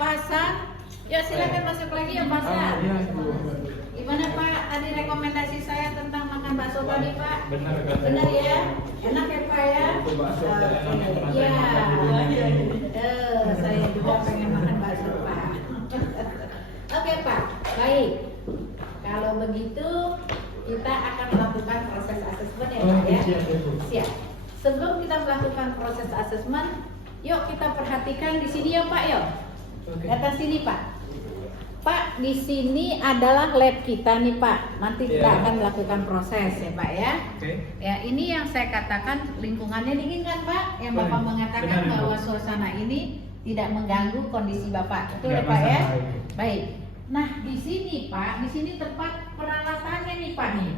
Pak Hasan. Yuk silakan masuk lagi ya Pak Hasan. Gimana Pak? Tadi rekomendasi saya tentang makan bakso tadi Pak. Benar ya? Enak ya Pak ya? Iya. Saya juga pengen makan bakso Pak. Oke Pak, baik. Kalau begitu kita akan melakukan proses asesmen ya Pak ya. Siap. Sebelum kita melakukan proses asesmen, yuk kita perhatikan di sini ya Pak yuk. Datang sini Pak. Pak, di sini adalah lab kita nih Pak. Nanti kita akan melakukan proses ya Pak ya. Ya, ini yang saya katakan lingkungannya dingin kan Pak? Yang Bapak mengatakan bahwa suasana ini tidak mengganggu kondisi Bapak. Betul ya Pak ya? Baik. Nah, di sini Pak, di sini tempat peralatannya nih Pak nih.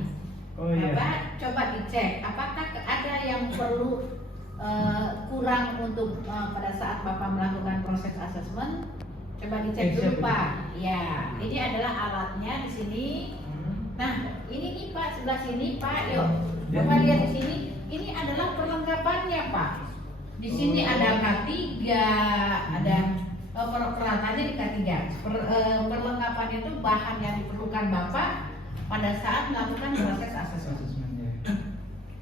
Bapak coba dicek apakah ada yang perlu kurang untuk pada saat Bapak melakukan proses asesmen. Coba dicek dulu Pak. Ya, ini adalah alatnya di sini. Nah, ini nih Pak sebelah sini Pak. Yuk, Bapak lihat di sini. Ini adalah perlengkapannya Pak. Di sini ada K3, ada peralatannya di K3. Perlengkapannya itu bahan yang diperlukan Bapak pada saat melakukan proses asesmen.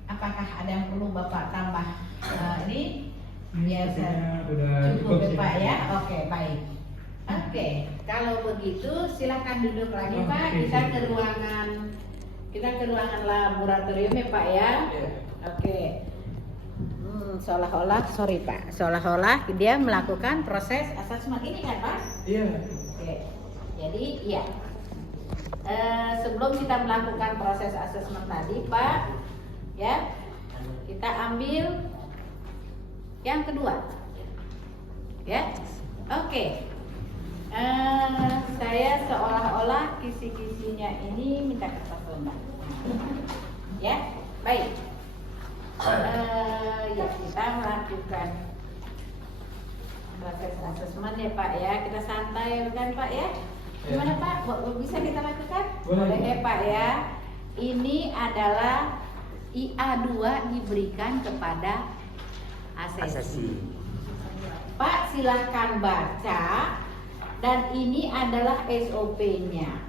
Apakah ada yang perlu Bapak tambah? Ini biasa cukup Pak ya. Oke, baik. Oke, kalau begitu silakan duduk lagi Pak. Kita ke ruangan laboratorium ya Pak ya. Oke. Seolah-olah dia melakukan proses asesmen ini kan Pak? Iya. Oke. Jadi iya. Sebelum kita melakukan proses asesmen tadi Pak, ya, kita ambil yang kedua. Ya. Oke. Saya seolah-olah kisi-kisinya ini minta kertas lembar. Ya, baik. Ya, kita melakukan proses asesmen ya Pak ya. Kita santai kan Pak ya. Gimana Pak? Bisa kita lakukan? Boleh ya Pak ya. Ini adalah IA2 diberikan kepada asesi. Pak silahkan baca. Dan ini adalah SOP-nya.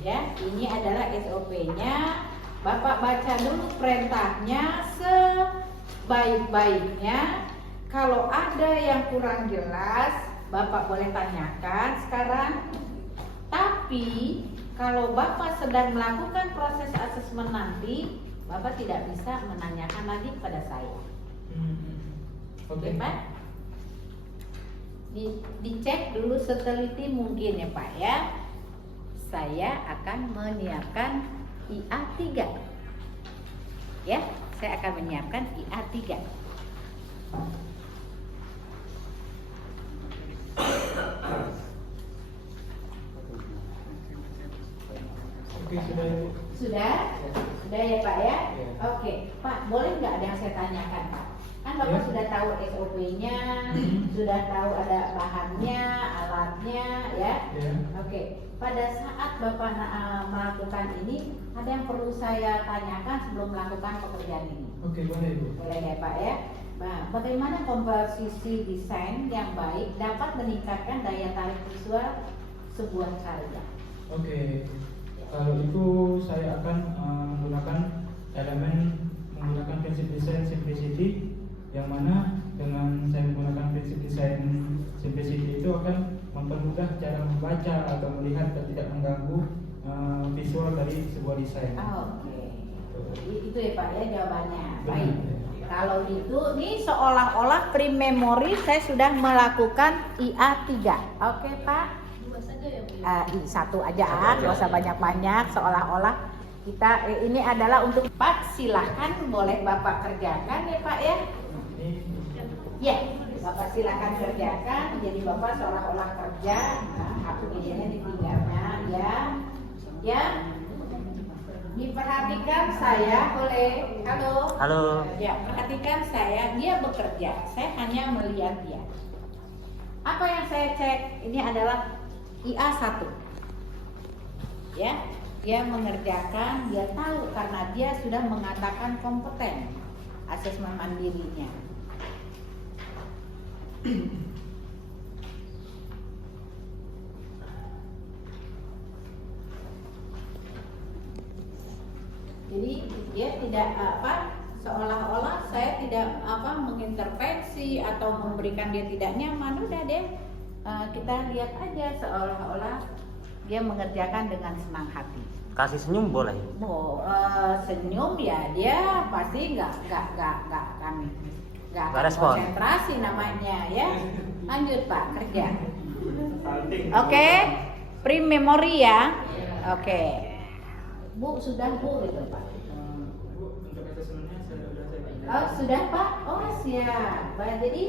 Ya, ini adalah SOP-nya. Bapak baca dulu perintahnya sebaik-baiknya. Kalau ada yang kurang jelas, Bapak boleh tanyakan sekarang. Tapi kalau Bapak sedang melakukan proses asesmen nanti, Bapak tidak bisa menanyakan lagi kepada saya. Oke, Pak? Dicek dulu seteliti mungkin ya Pak ya. Saya akan menyiapkan IA3. Ya, saya akan menyiapkan IA3. Oke, sudah ya Pak ya. Oke, Pak, boleh nggak ada yang saya tanyakan Pak? Kan Bapak sudah tahu SOP-nya, sudah tahu ada bahannya, alatnya, ya. Oke, pada saat Bapak melakukan ini, ada yang perlu saya tanyakan sebelum melakukan pekerjaan ini? Oke, boleh Ibu. Boleh ya Pak ya. Nah, bagaimana komposisi desain yang baik dapat meningkatkan daya tarik visual sebuah karya? Oke, kalau itu saya akan menggunakan prinsip desain simplicity, yang mana dengan saya menggunakan prinsip desain simplicity itu akan mempermudah cara membaca atau melihat dan tidak mengganggu visual dari sebuah desain. Oke. Itu ya Pak ya jawabannya. Baik. Kalau itu, nih seolah-olah pre-memory saya sudah melakukan IA3. Oke Pak? Dua saja ya Bu? Satu aja, nggak usah banyak-banyak. Seolah-olah kita ini adalah untuk Pak. Silahkan boleh Bapak kerjakan ya Pak ya. Ya, Bapak silakan kerjakan. Jadi Bapak seolah-olah kerja. Nah, aplikasinya ditinggalnya ya. Ya. Diperhatikan saya oleh halo. Ya, perhatikan saya, dia bekerja. Saya hanya melihat dia. Apa yang saya cek? Ini adalah IA1. Ya, dia mengerjakan, dia tahu karena dia sudah mengatakan kompeten asesmen mandirinya. tidak seolah-olah saya tidak mengintervensi atau memberikan dia tidak nyaman. Udah deh, kita lihat aja seolah-olah dia mengerjakan dengan senang hati. Kasih senyum boleh? Senyum ya dia pasti nggak respon. konsentrasi namanya ya. Lanjut Pak kerja. Oke, pre-memory ya. Oke. Bu sudah Bu gitu Pak. Bu, untuk asesmennya sudah saya. Oh sudah Pak. Oh siap. Baik, jadi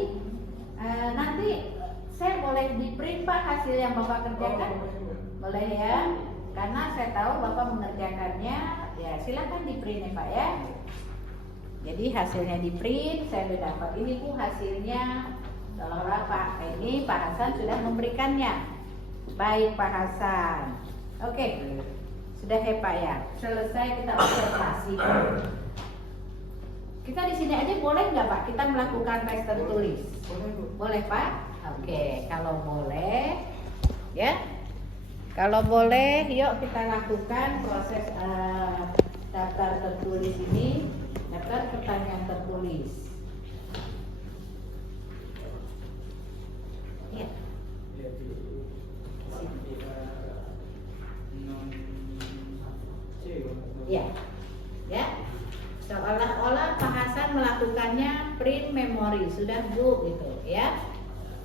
nanti saya boleh di print Pak hasil yang Bapak kerjakan? Boleh ya. Karena saya tahu Bapak mengerjakannya, ya silakan di print ya Pak ya. Jadi hasilnya di print, saya sudah dapat ini Bu hasilnya. Seolah-olah Pak ini Pak Hasan sudah memberikannya. Baik Pak Hasan. Oke, sudah ya Pak ya. Selesai kita observasi. Kita di sini aja boleh nggak Pak? Kita melakukan tes tertulis. Boleh Pak? Oke, kalau boleh, ya. Kalau boleh, yuk kita lakukan proses daftar tertulis ini, daftar pertanyaan tertulis. Ya. Ya, ya. Seolah-olah Pak Hasan melakukannya print memory, sudah Bu gitu, ya.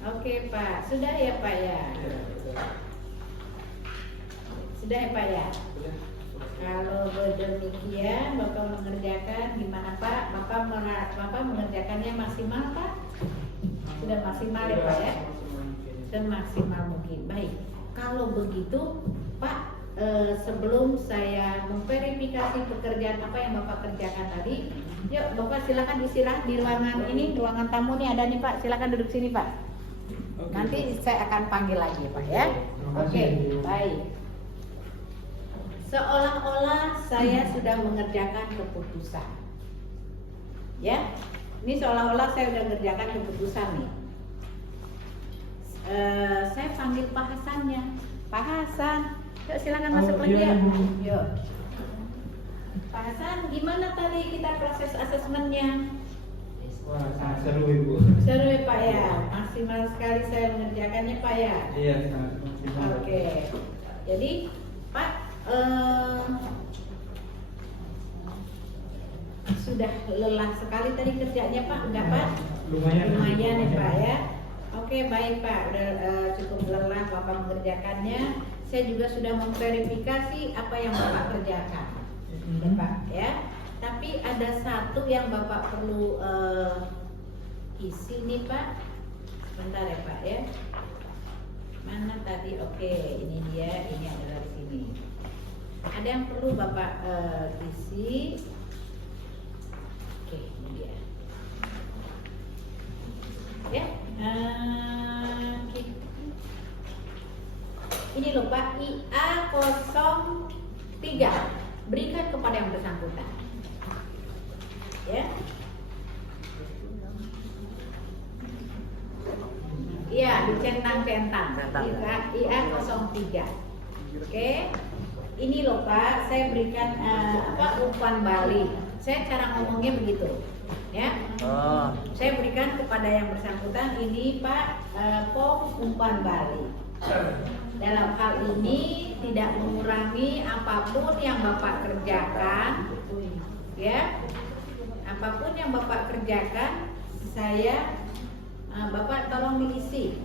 Oke Pak, sudah ya Pak ya. Sudah ya Pak ya. Kalau demikian Bapak mengerjakan gimana Pak? Bapak mengerjakannya maksimal Pak? Sudah maksimal ya Pak ya? Semaksimal mungkin. Baik. Kalau begitu Pak, sebelum saya memverifikasi pekerjaan apa yang Bapak kerjakan tadi, yuk Bapak silakan istirahat di ruangan ini, ruangan tamu nih ada nih Pak. Silakan duduk sini Pak. Nanti saya akan panggil lagi Pak ya. Oke, baik. Seolah-olah saya sudah mengerjakan keputusan. Ya, ini seolah-olah saya sudah mengerjakan keputusan nih. Saya panggil Pak Hasannya. Pak Hasan, yuk silakan masuk lagi ya. Yuk. Pak Hasan, gimana tadi kita proses asesmennya? Wah, sangat seru Ibu. Seru ya Pak ya, maksimal sekali saya mengerjakannya Pak ya. Iya, sangat maksimal. Oke, jadi Pak sudah lelah sekali tadi kerjanya Pak, enggak Pak? Lumayan ya Pak ya. Oke baik Pak, udah cukup lelah Bapak mengerjakannya. Saya juga sudah memverifikasi apa yang Bapak kerjakan, ya Pak ya. Tapi ada satu yang Bapak perlu isi nih Pak. Sebentar ya Pak ya. Mana tadi? Oke, ini dia. Ini adalah di sini. Ada yang perlu Bapak isi. Oke, ini dia. Ya. Ini loh Pak, IA03 berikan kepada yang bersangkutan. Ya. Iya, dicentang-centang. IA03. Oke. Ini loh Pak, saya berikan umpan balik. Saya cara ngomongnya begitu. Ya. Saya berikan kepada yang bersangkutan ini Pak umpan balik. Dalam hal ini tidak mengurangi apapun yang Bapak kerjakan, ya, apapun yang Bapak kerjakan, Bapak tolong diisi.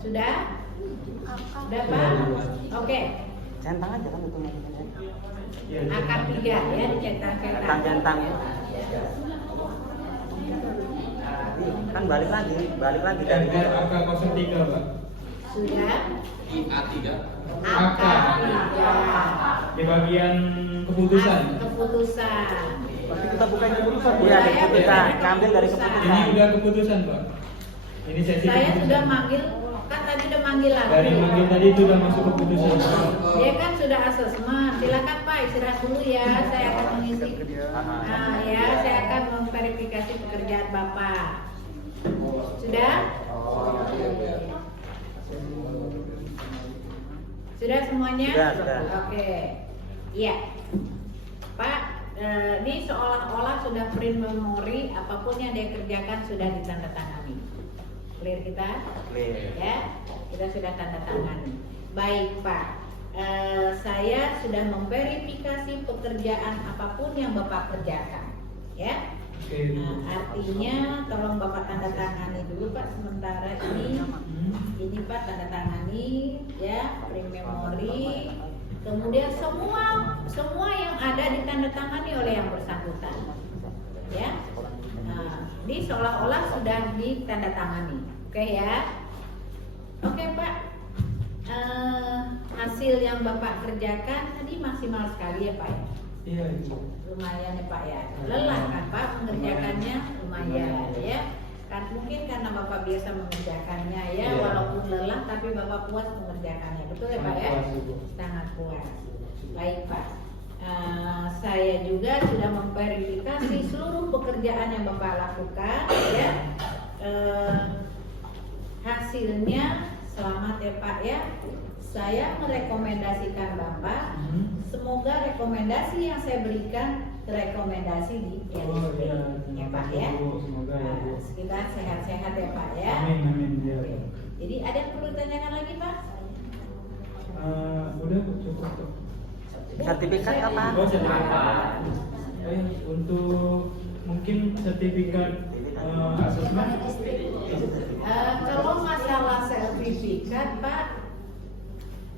Sudah? Sudah Pak? Oke. Centang aja kan itu. Akar 3 ya, dicentang-centang. Ya. Kan balik lagi dari angka 03 Pak. Sudah? IA3. Akar 3 di bagian keputusan. Keputusan. Berarti kita bukan keputusan. Iya, keputusan. Ambil dari keputusan. Ini udah keputusan Pak. Ini sesi Saya keputusan. sudah manggil, kan tadi udah manggil lagi. Dari manggil tadi itu udah masuk keputusan. Dia kan sudah asesmen. Silakan Pak istirahat dulu ya. Saya akan mengisi. Ya, saya akan memverifikasi pekerjaan Bapak. Sudah? Sudah semuanya? Sudah. Oke. Iya. Pak, ini seolah-olah sudah print memori, apapun yang dia kerjakan sudah ditandatangani. Clear kita? Clear. Ya, kita sudah tanda tangani. Baik Pak, saya sudah memverifikasi pekerjaan apapun yang Bapak kerjakan. Ya. Oke. Artinya tolong Bapak tanda tangani dulu Pak, sementara ini Pak tanda tangani ya, print memori. Kemudian semua yang ada ditandatangani oleh yang bersangkutan. Ya. Nah, ini seolah-olah sudah ditandatangani. Oke ya. Oke Pak. Hasil yang Bapak kerjakan tadi maksimal sekali ya Pak ya. Iya, Ibu. Lumayan ya Pak ya. Lelah kan Pak mengerjakannya, lumayan ya. Kan mungkin karena Bapak biasa mengerjakannya ya, Iya. walaupun lelah tapi Bapak puas mengerjakannya. Betul ya Pak ya? Sangat puas, Ibu. Sangat puas. Baik Pak. Saya juga sudah memverifikasi seluruh pekerjaan yang Bapak lakukan ya. Hasilnya selamat ya Pak ya. Saya merekomendasikan Bapak, semoga rekomendasi yang saya berikan rekomendasi di LSP. Ya Pak ya. Semoga ya Bu. Kita sehat-sehat ya Pak ya. Amin ya. Oke. Jadi ada yang perlu ditanyakan lagi Pak? Udah cukup. Sertifikat kapan? Oh, sertifikat. Untuk mungkin sertifikat asesmen. Kalau masalah sertifikat Pak,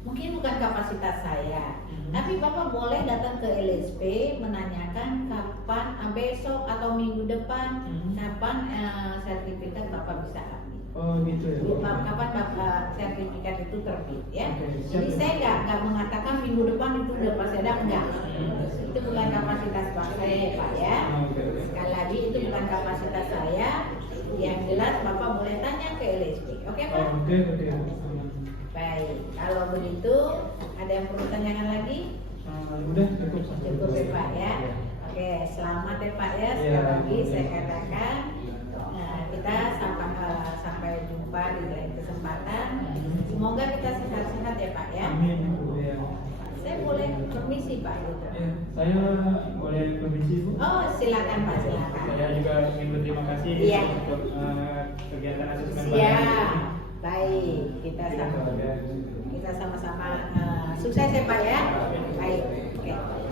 mungkin bukan kapasitas saya. Tapi Bapak boleh datang ke LSP menanyakan kapan besok atau minggu depan kapan sertifikat Bapak bisa ambil. Oh gitu ya. Kapan Bapak sertifikat itu terbit ya. Oke, Jadi siap. saya nggak mengatakan minggu depan itu udah pasti ada, enggak. Itu bukan kapasitas Pak saya Pak ya. Oke. Sekali lagi itu bukan kapasitas saya. Yang jelas Bapak boleh tanya ke LSP. Oke Pak? Oke. Baik, kalau begitu ada yang perlu tanyakan lagi? Udah cukup. Cukup ya Pak ya. Oke, selamat ya Pak ya. Sekali Iya. lagi saya katakan kita sampai jumpa di lain kesempatan. Semoga kita sehat-sehat ya Pak ya. Amin Bu ya. Saya boleh permisi Pak gitu. Ya, saya boleh permisi Bu. Oh silakan Pak, silakan. Saya juga ingin berterima kasih Iya. untuk kegiatan asesmen pada hari Siap. ini. Baik, kita sama-sama sukses ya Pak ya. Baik.